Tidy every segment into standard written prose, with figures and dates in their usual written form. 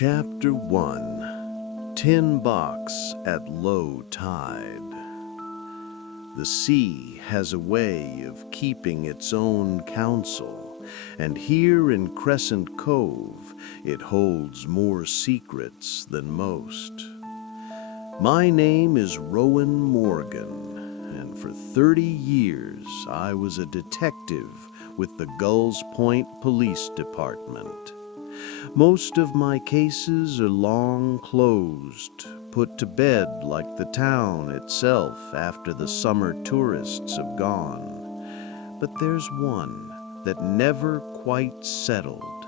Chapter 1. Tin Box at Low Tide. The sea has a way of keeping its own counsel, and here in Crescent Cove it holds more secrets than most. My name is Rowan Morgan, and for 30 years I was a detective with the Gulls Point Police Department. Most of my cases are long closed, put to bed like the town itself after the summer tourists have gone. But there's one that never quite settled,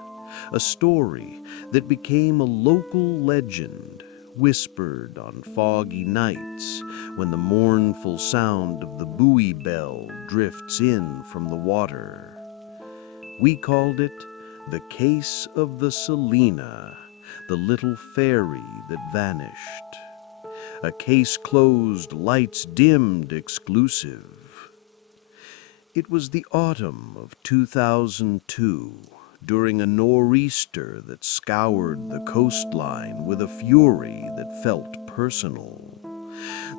a story that became a local legend, whispered on foggy nights when the mournful sound of the buoy bell drifts in from the water. We called it The Case of the Selina, the little ferry that vanished. A case closed, lights dimmed exclusive. It was the autumn of 2002, during a nor'easter that scoured the coastline with a fury that felt personal.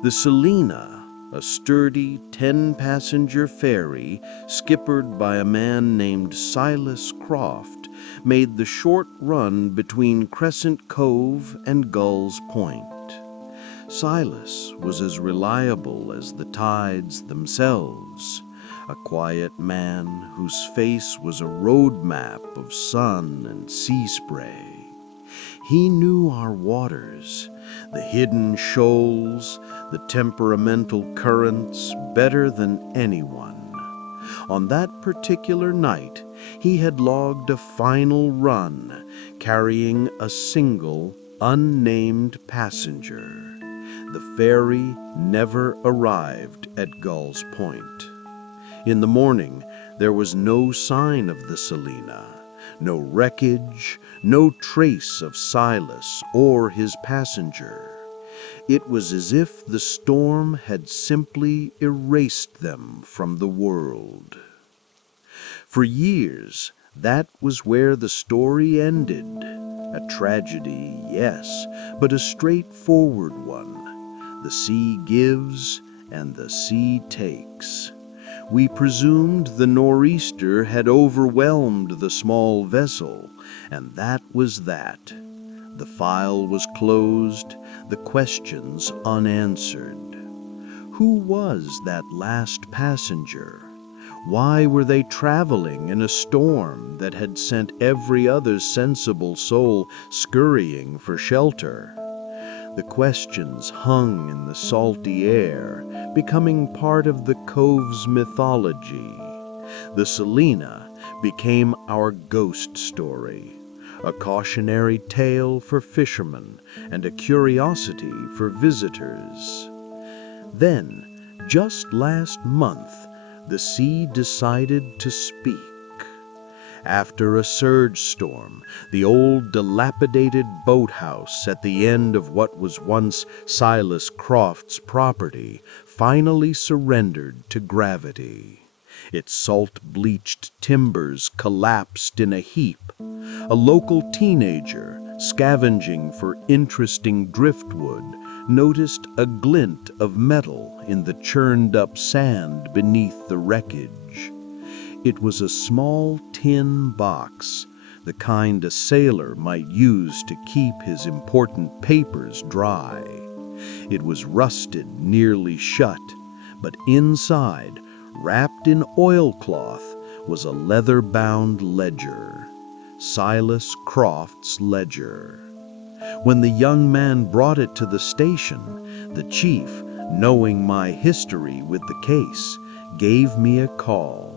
The Selina, a sturdy 10-passenger ferry skippered by a man named Silas Croft, made the short run between Crescent Cove and Gulls Point. Silas was as reliable as the tides themselves, a quiet man whose face was a road map of sun and sea spray. He knew our waters, the hidden shoals, the temperamental currents better than anyone. On that particular night, he had logged a final run, carrying a single, unnamed passenger. The ferry never arrived at Gulls Point. In the morning, there was no sign of the Selina, no wreckage, no trace of Silas or his passenger. It was as if the storm had simply erased them from the world. For years, that was where the story ended. A tragedy, yes, but a straightforward one. The sea gives and the sea takes. We presumed the nor'easter had overwhelmed the small vessel, and that was that. The file was closed, the questions unanswered. Who was that last passenger? Why were they traveling in a storm that had sent every other sensible soul scurrying for shelter? The questions hung in the salty air, becoming part of the cove's mythology. The Selina became our ghost story, a cautionary tale for fishermen and a curiosity for visitors. Then, just last month, the sea decided to speak. After a surge storm, the old dilapidated boathouse at the end of what was once Silas Croft's property finally surrendered to gravity. Its salt-bleached timbers collapsed in a heap. A local teenager, scavenging for interesting driftwood, noticed a glint of metal in the churned-up sand beneath the wreckage. It was a small tin box, the kind a sailor might use to keep his important papers dry. It was rusted nearly shut, but inside, wrapped in oilcloth, was a leather-bound ledger, Silas Croft's ledger. When the young man brought it to the station, the chief, knowing my history with the case, gave me a call.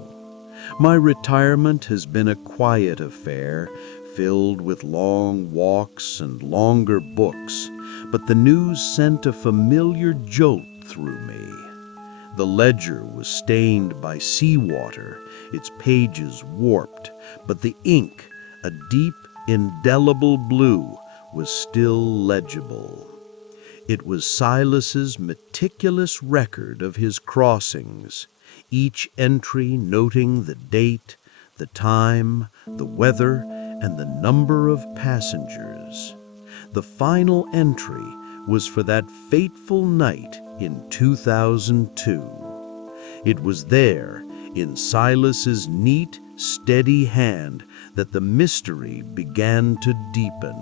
My retirement has been a quiet affair, filled with long walks and longer books, but the news sent a familiar jolt through me. The ledger was stained by seawater, its pages warped, but the ink, a deep, indelible blue, was still legible. It was Silas's meticulous record of his crossings, each entry noting the date, the time, the weather, and the number of passengers. The final entry was for that fateful night in 2002. It was there, in Silas's neat, steady hand, that the mystery began to deepen.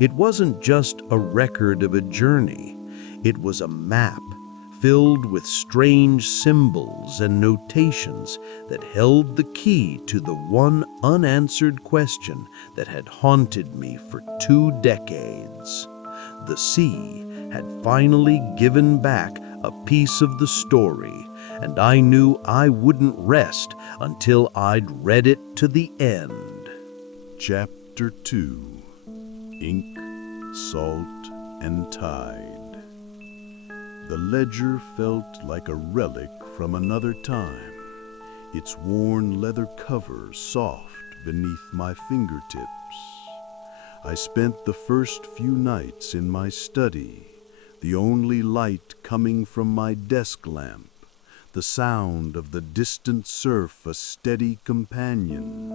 It wasn't just a record of a journey. It was a map filled with strange symbols and notations that held the key to the one unanswered question that had haunted me for 2 decades. The sea had finally given back a piece of the story, and I knew I wouldn't rest until I'd read it to the end. Chapter 2: Ink, Salt, and Tide. The ledger felt like a relic from another time, its worn leather cover soft beneath my fingertips. I spent the first few nights in my study, the only light coming from my desk lamp, the sound of the distant surf a steady companion.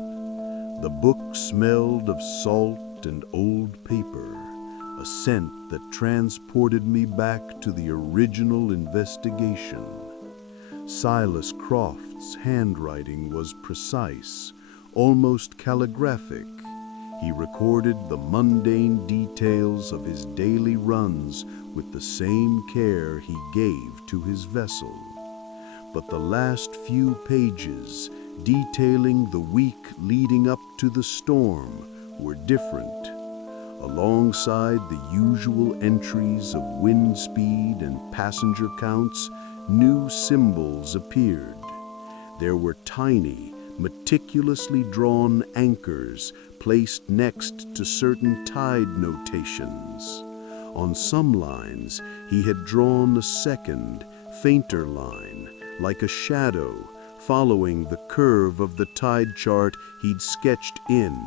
The book smelled of salt and old paper, a scent that transported me back to the original investigation. Silas Croft's handwriting was precise, almost calligraphic. He recorded the mundane details of his daily runs with the same care he gave to his vessel. But the last few pages, detailing the week leading up to the storm, were different. Alongside the usual entries of wind speed and passenger counts, new symbols appeared. There were tiny, meticulously drawn anchors placed next to certain tide notations. On some lines, he had drawn a second, fainter line, like a shadow, following the curve of the tide chart he'd sketched in.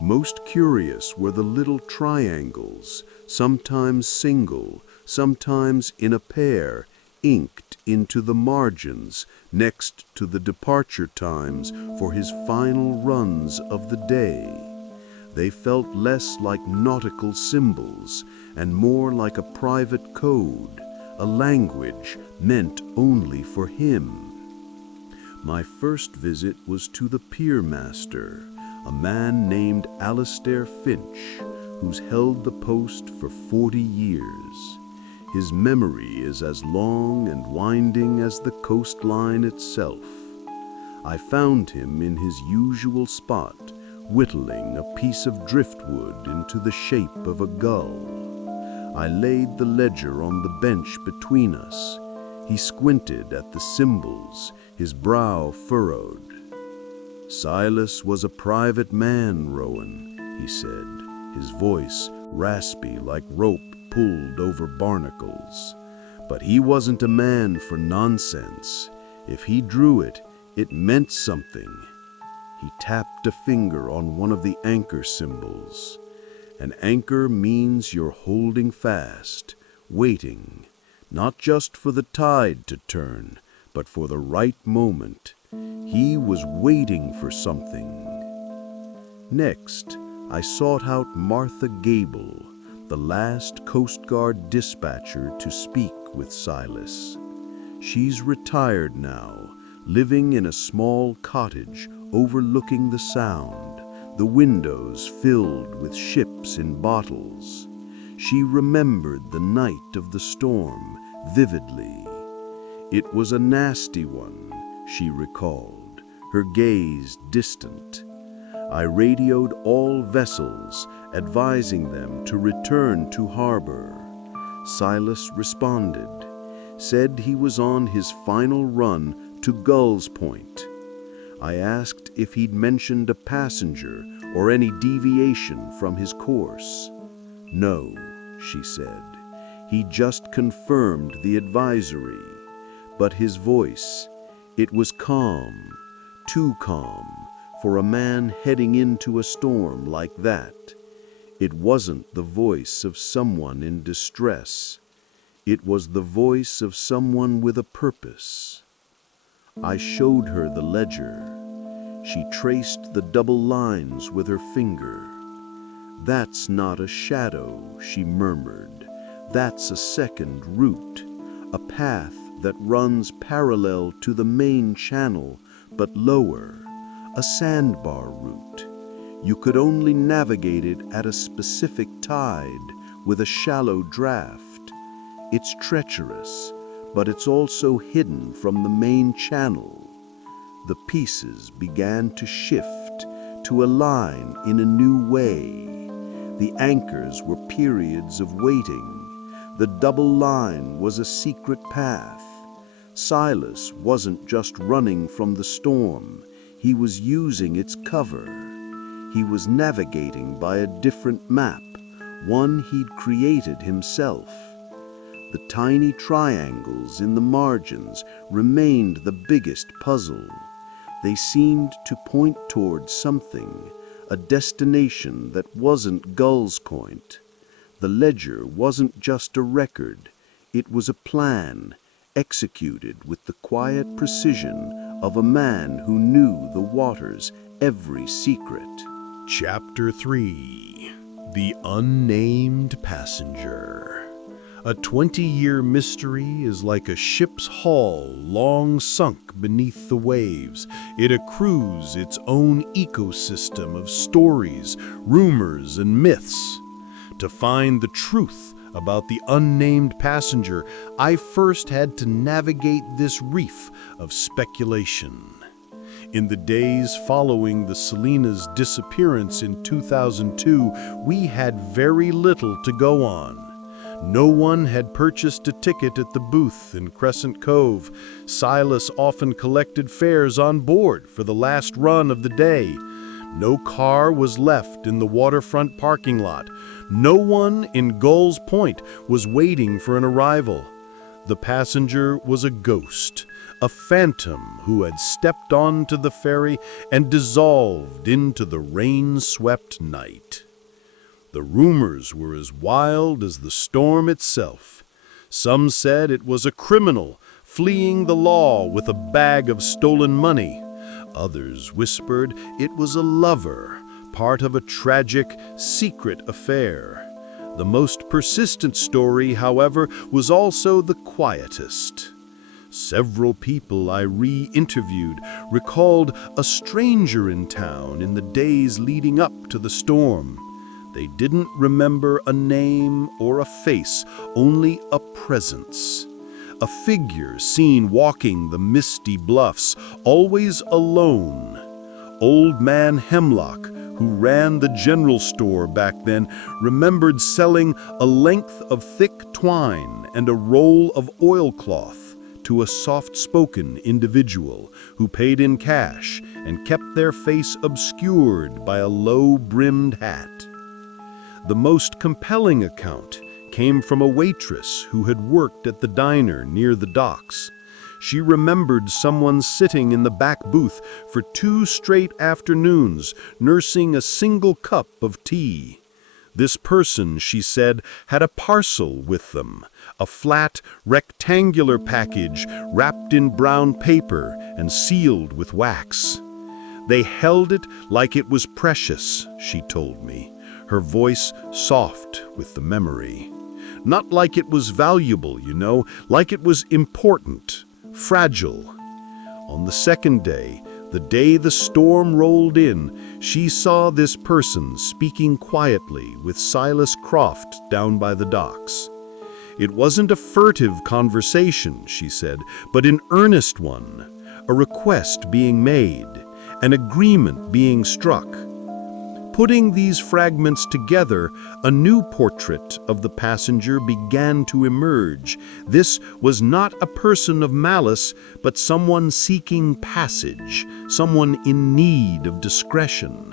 Most curious were the little triangles, sometimes single, sometimes in a pair, inked into the margins next to the departure times for his final runs of the day. They felt less like nautical symbols and more like a private code, a language meant only for him. My first visit was to the pier master, a man named Alastair Finch, who's held the post for 40 years. His memory is as long and winding as the coastline itself. I found him in his usual spot, whittling a piece of driftwood into the shape of a gull. I laid the ledger on the bench between us. He squinted at the symbols, his brow furrowed. "Silas was a private man, Rowan," he said, his voice raspy like rope pulled over barnacles. "But he wasn't a man for nonsense. If he drew it, it meant something." He tapped a finger on one of the anchor symbols. "An anchor means you're holding fast, waiting, not just for the tide to turn, but for the right moment. He was waiting for something." Next, I sought out Martha Gable, the last Coast Guard dispatcher to speak with Silas. She's retired now, living in a small cottage overlooking the Sound, the windows filled with ships in bottles. She remembered the night of the storm vividly. It was a nasty one, she recalled, her gaze distant. I radioed all vessels, advising them to return to harbor. Silas responded, said he was on his final run to Gull's Point. I asked if he'd mentioned a passenger or any deviation from his course. "No," she said. "He just confirmed the advisory." But his voice, it was calm, too calm for a man heading into a storm like that. It wasn't the voice of someone in distress. It was the voice of someone with a purpose. I showed her the ledger. She traced the double lines with her finger. "That's not a shadow," she murmured. "That's a second route, a path that runs parallel to the main channel, but lower, a sandbar route. You could only navigate it at a specific tide with a shallow draft. It's treacherous, but it's also hidden from the main channel." The pieces began to shift, to align in a new way. The anchors were periods of waiting. The double line was a secret path. Silas wasn't just running from the storm. He was using its cover. He was navigating by a different map, one he'd created himself. The tiny triangles in the margins remained the biggest puzzle. They seemed to point toward something, a destination that wasn't Gull's Point. The ledger wasn't just a record, it was a plan, executed with the quiet precision of a man who knew the water's every secret. Chapter 3: The Unnamed Passenger. A 20-year mystery is like a ship's hull long sunk beneath the waves. It accrues its own ecosystem of stories, rumors, and myths. To find the truth about the unnamed passenger, I first had to navigate this reef of speculation. In the days following the Selena's disappearance in 2002, we had very little to go on. No one had purchased a ticket at the booth in Crescent Cove. Silas often collected fares on board for the last run of the day. No car was left in the waterfront parking lot. No one in Gull's Point was waiting for an arrival. The passenger was a ghost, a phantom who had stepped onto the ferry and dissolved into the rain-swept night. The rumors were as wild as the storm itself. Some said it was a criminal fleeing the law with a bag of stolen money. Others whispered it was a lover, part of a tragic, secret affair. The most persistent story, however, was also the quietest. Several people I re-interviewed recalled a stranger in town in the days leading up to the storm. They didn't remember a name or a face, only a presence. A figure seen walking the misty bluffs, always alone. Old Man Hemlock, who ran the general store back then, remembered selling a length of thick twine and a roll of oilcloth to a soft-spoken individual who paid in cash and kept their face obscured by a low-brimmed hat. The most compelling account came from a waitress who had worked at the diner near the docks. She remembered someone sitting in the back booth for 2 straight afternoons, nursing a single cup of tea. This person, she said, had a parcel with them, a flat, rectangular package wrapped in brown paper and sealed with wax. They held it like it was precious, she told me, her voice soft with the memory. Not like it was valuable, like it was important, fragile. On the second day, the day the storm rolled in, she saw this person speaking quietly with Silas Croft down by the docks. It wasn't a furtive conversation, she said, but an earnest one, a request being made, an agreement being struck. Putting these fragments together, a new portrait of the passenger began to emerge. This was not a person of malice, but someone seeking passage, someone in need of discretion.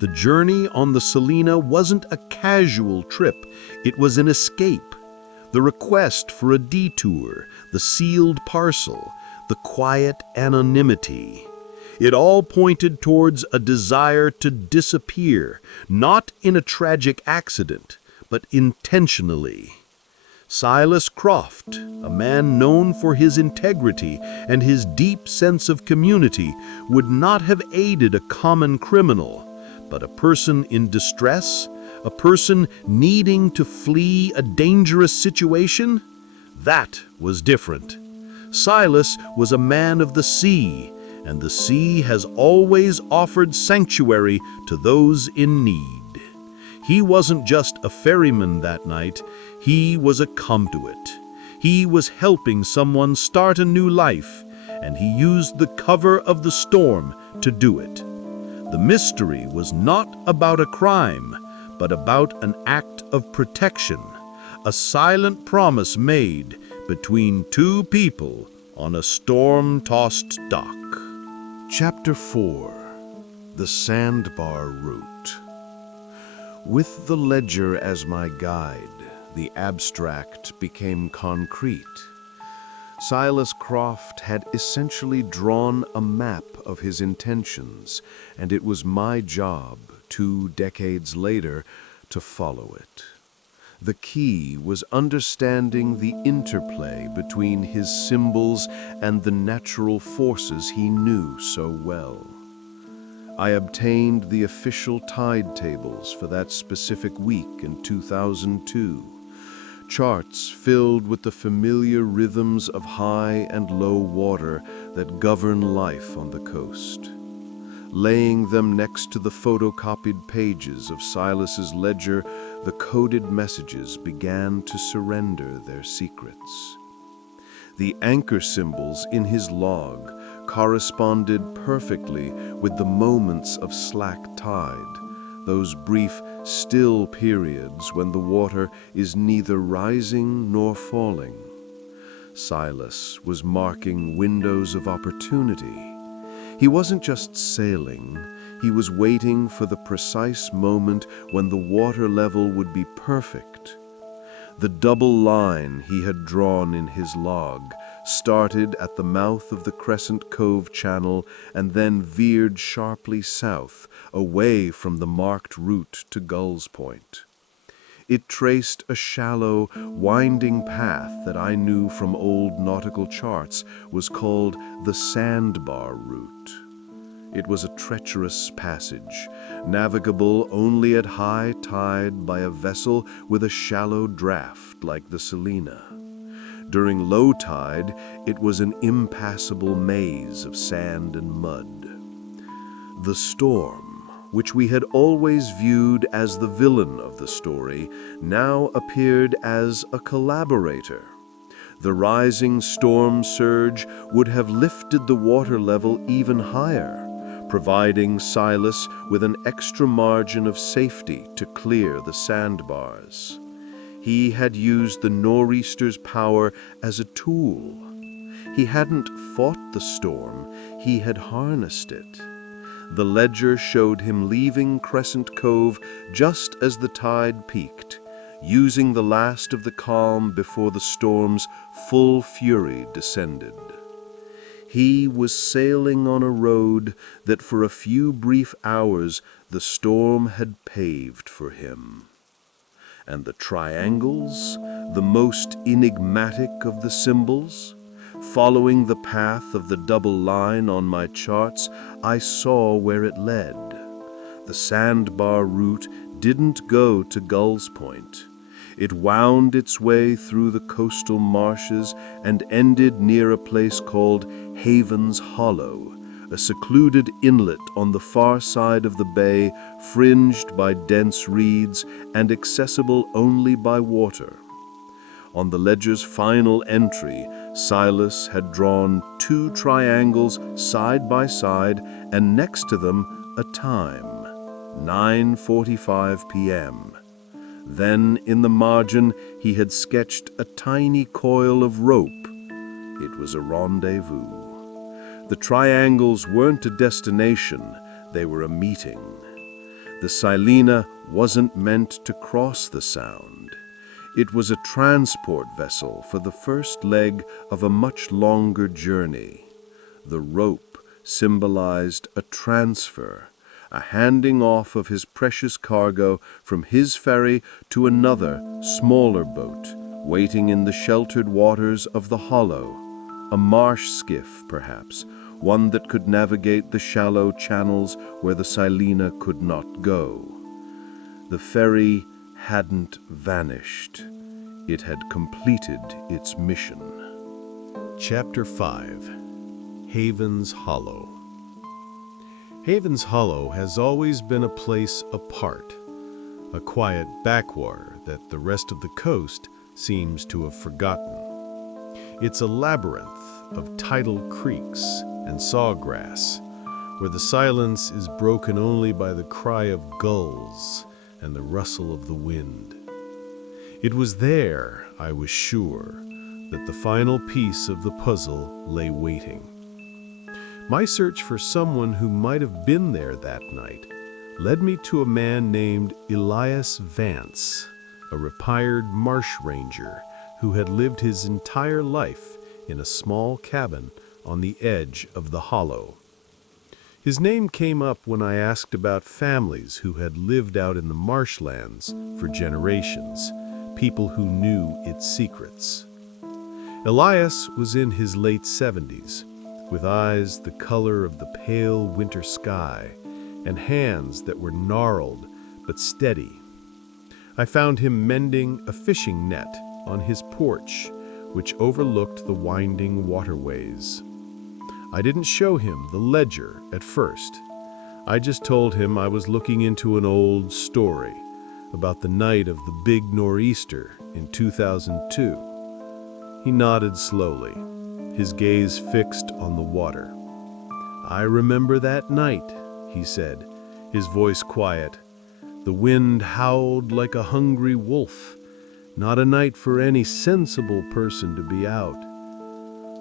The journey on the Selena wasn't a casual trip, it was an escape. The request for a detour, the sealed parcel, the quiet anonymity. It all pointed towards a desire to disappear, not in a tragic accident, but intentionally. Silas Croft, a man known for his integrity and his deep sense of community, would not have aided a common criminal, but a person in distress, a person needing to flee a dangerous situation? That was different. Silas was a man of the sea, and the sea has always offered sanctuary to those in need. He wasn't just a ferryman that night, he was a conduit. He was helping someone start a new life, and he used the cover of the storm to do it. The mystery was not about a crime, but about an act of protection, a silent promise made between two people on a storm-tossed dock. Chapter 4. The Sandbar Route. With the ledger as my guide, the abstract became concrete. Silas Croft had essentially drawn a map of his intentions, and it was my job, 2 decades later, to follow it. The key was understanding the interplay between his symbols and the natural forces he knew so well. I obtained the official tide tables for that specific week in 2002, charts filled with the familiar rhythms of high and low water that govern life on the coast. Laying them next to the photocopied pages of Silas's ledger, the coded messages began to surrender their secrets. The anchor symbols in his log corresponded perfectly with the moments of slack tide, those brief, still periods when the water is neither rising nor falling. Silas was marking windows of opportunity. He wasn't just sailing, he was waiting for the precise moment when the water level would be perfect. The double line he had drawn in his log started at the mouth of the Crescent Cove channel and then veered sharply south, away from the marked route to Gull's Point. It traced a shallow, winding path that I knew from old nautical charts was called the Sandbar route. It was a treacherous passage, navigable only at high tide by a vessel with a shallow draft like the Selina. During low tide, it was an impassable maze of sand and mud. The storm, which we had always viewed as the villain of the story, now appeared as a collaborator. The rising storm surge would have lifted the water level even higher, providing Silas with an extra margin of safety to clear the sandbars. He had used the nor'easter's power as a tool. He hadn't fought the storm, he had harnessed it. The ledger showed him leaving Crescent Cove just as the tide peaked, using the last of the calm before the storm's full fury descended. He was sailing on a road that for a few brief hours the storm had paved for him. And the triangles, the most enigmatic of the symbols, following the path of the double line on my charts, I saw where it led. The Sandbar route didn't go to Gull's Point. It wound its way through the coastal marshes and ended near a place called Haven's Hollow, a secluded inlet on the far side of the bay, fringed by dense reeds and accessible only by water. On the ledger's final entry, Silas had drawn 2 triangles side by side and next to them a time, 9:45 p.m. Then, in the margin, he had sketched a tiny coil of rope. It was a rendezvous. The triangles weren't a destination, they were a meeting. The Selina wasn't meant to cross the Sound. It was a transport vessel for the first leg of a much longer journey. The rope symbolized a transfer, a handing off of his precious cargo from his ferry to another, smaller boat, waiting in the sheltered waters of the hollow. A marsh skiff, perhaps, one that could navigate the shallow channels where the Selina could not go. The ferry hadn't vanished. It had completed its mission. Chapter 5. Haven's Hollow. Haven's Hollow has always been a place apart, a quiet backwater that the rest of the coast seems to have forgotten. It's a labyrinth of tidal creeks and sawgrass, where the silence is broken only by the cry of gulls and the rustle of the wind. It was there, I was sure, that the final piece of the puzzle lay waiting. My search for someone who might have been there that night led me to a man named Elias Vance, a retired marsh ranger who had lived his entire life in a small cabin on the edge of the hollow. His name came up when I asked about families who had lived out in the marshlands for generations, people who knew its secrets. Elias was in his late 70s, with eyes the color of the pale winter sky and hands that were gnarled but steady. I found him mending a fishing net on his porch, which overlooked the winding waterways. I didn't show him the ledger at first. I just told him I was looking into an old story about the night of the big nor'easter in 2002. He nodded slowly, his gaze fixed on the water. "I remember that night," he said, his voice quiet. "The wind howled like a hungry wolf, not a night for any sensible person to be out."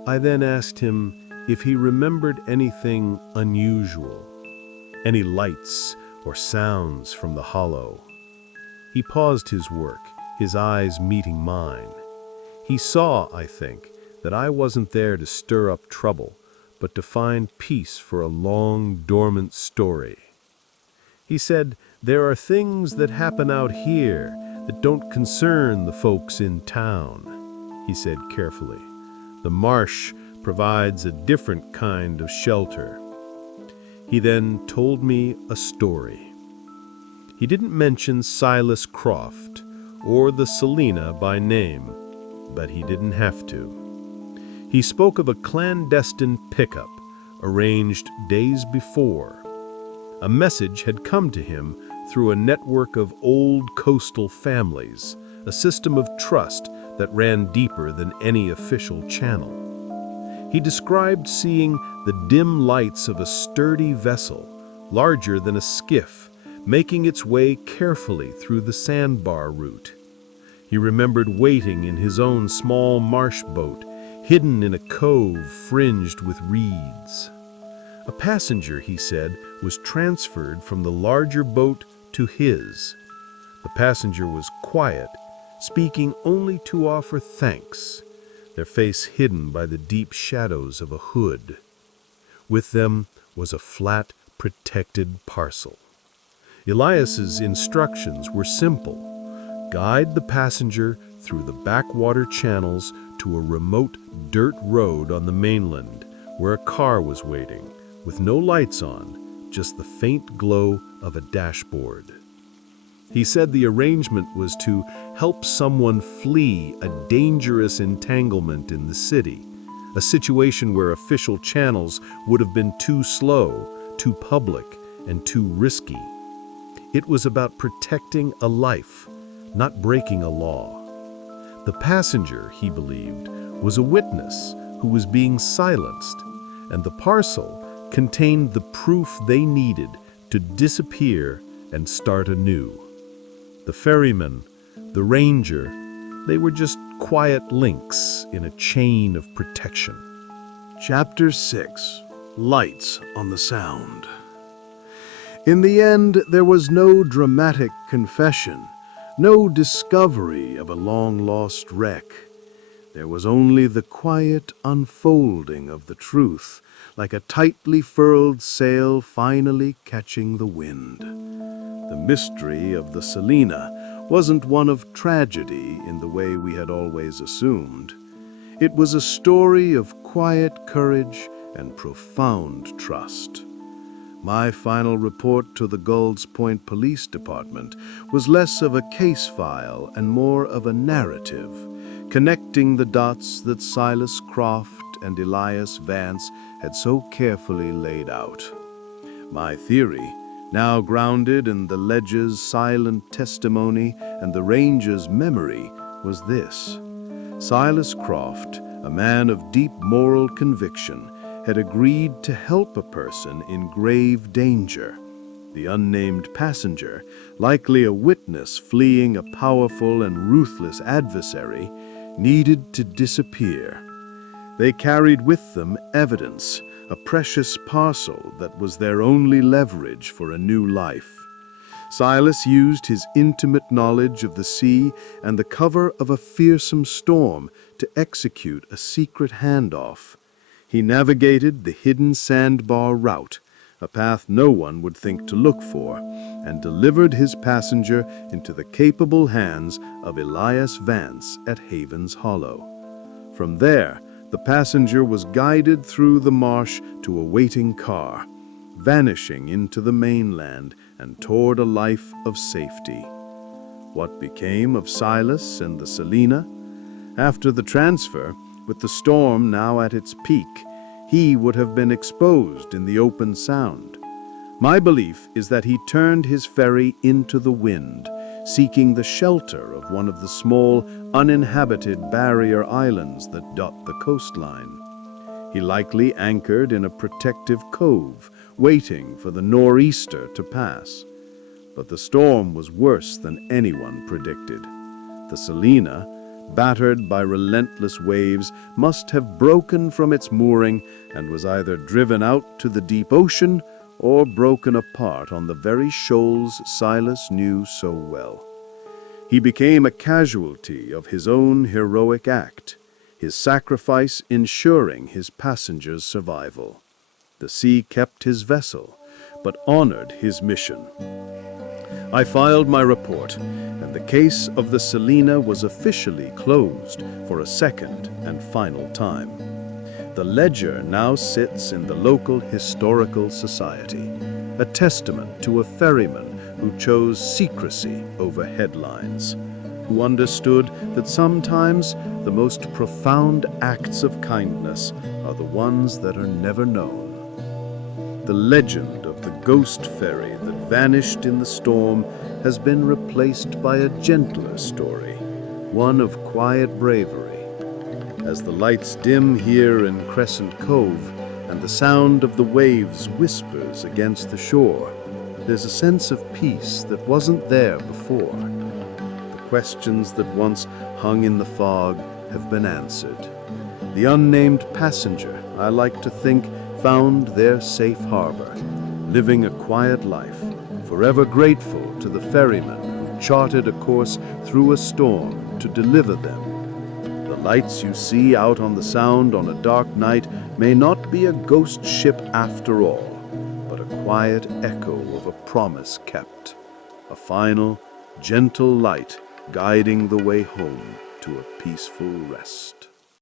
I then asked him if he remembered anything unusual, any lights or sounds from the hollow. He paused his work, his eyes meeting mine. He saw, I think, that I wasn't there to stir up trouble, but to find peace for a long, dormant story. He said, "There are things that happen out here that don't concern the folks in town," he said carefully. "The marsh provides a different kind of shelter." He then told me a story. He didn't mention Silas Croft or the Selina by name, but he didn't have to. He spoke of a clandestine pickup arranged days before. A message had come to him through a network of old coastal families, a system of trust that ran deeper than any official channel. He described seeing the dim lights of a sturdy vessel, larger than a skiff, making its way carefully through the Sandbar route. He remembered waiting in his own small marsh boat, hidden in a cove fringed with reeds. A passenger, he said, was transferred from the larger boat to his. The passenger was quiet, speaking only to offer thanks, their face hidden by the deep shadows of a hood. With them was a flat, protected parcel. Elias's instructions were simple: guide the passenger through the backwater channels to a remote dirt road on the mainland where a car was waiting, with no lights on, just the faint glow of a dashboard. He said the arrangement was to help someone flee a dangerous entanglement in the city, a situation where official channels would have been too slow, too public, and too risky. It was about protecting a life, not breaking a law. The passenger, he believed, was a witness who was being silenced, and the parcel contained the proof they needed to disappear and start anew. The ferryman, the ranger, they were just quiet links in a chain of protection. Chapter 6. Lights on the Sound. In the end, there was no dramatic confession, no discovery of a long-lost wreck. There was only the quiet unfolding of the truth, like a tightly furled sail finally catching the wind. The mystery of the Selina wasn't one of tragedy in the way we had always assumed. It was a story of quiet courage and profound trust. My final report to the Gulls Point Police Department was less of a case file and more of a narrative, connecting the dots that Silas Croft and Elias Vance had so carefully laid out. My theory, now grounded in the ledger's silent testimony and the ranger's memory, was this. Silas Croft, a man of deep moral conviction, had agreed to help a person in grave danger. The unnamed passenger, likely a witness fleeing a powerful and ruthless adversary, needed to disappear. They carried with them evidence, a precious parcel that was their only leverage for a new life. Silas used his intimate knowledge of the sea and the cover of a fearsome storm to execute a secret handoff. He navigated the hidden Sandbar route, a path no one would think to look for, and delivered his passenger into the capable hands of Elias Vance at Havens Hollow. From there, the passenger was guided through the marsh to a waiting car, vanishing into the mainland and toward a life of safety. What became of Silas and the Selina? After the transfer, with the storm now at its peak, he would have been exposed in the open sound. My belief is that he turned his ferry into the wind, seeking the shelter of one of the small, uninhabited barrier islands that dot the coastline. He likely anchored in a protective cove, waiting for the nor'easter to pass. But the storm was worse than anyone predicted. The Selina, battered by relentless waves, must have broken from its mooring and was either driven out to the deep ocean or broken apart on the very shoals Silas knew so well. He became a casualty of his own heroic act, his sacrifice ensuring his passenger's survival. The sea kept his vessel, but honored his mission. I filed my report, and the case of the Selina was officially closed for a second and final time. The ledger now sits in the local historical society, a testament to a ferryman who chose secrecy over headlines, who understood that sometimes the most profound acts of kindness are the ones that are never known. The legend of the ghost ferry that vanished in the storm has been replaced by a gentler story, one of quiet bravery. As the lights dim here in Crescent Cove and the sound of the waves whispers against the shore, there's a sense of peace that wasn't there before. The questions that once hung in the fog have been answered. The unnamed passenger, I like to think, found their safe harbor, living a quiet life, forever grateful to the ferryman who charted a course through a storm to deliver them. The lights you see out on the Sound on a dark night may not be a ghost ship after all, but a quiet echo of a promise kept, a final, gentle light guiding the way home to a peaceful rest.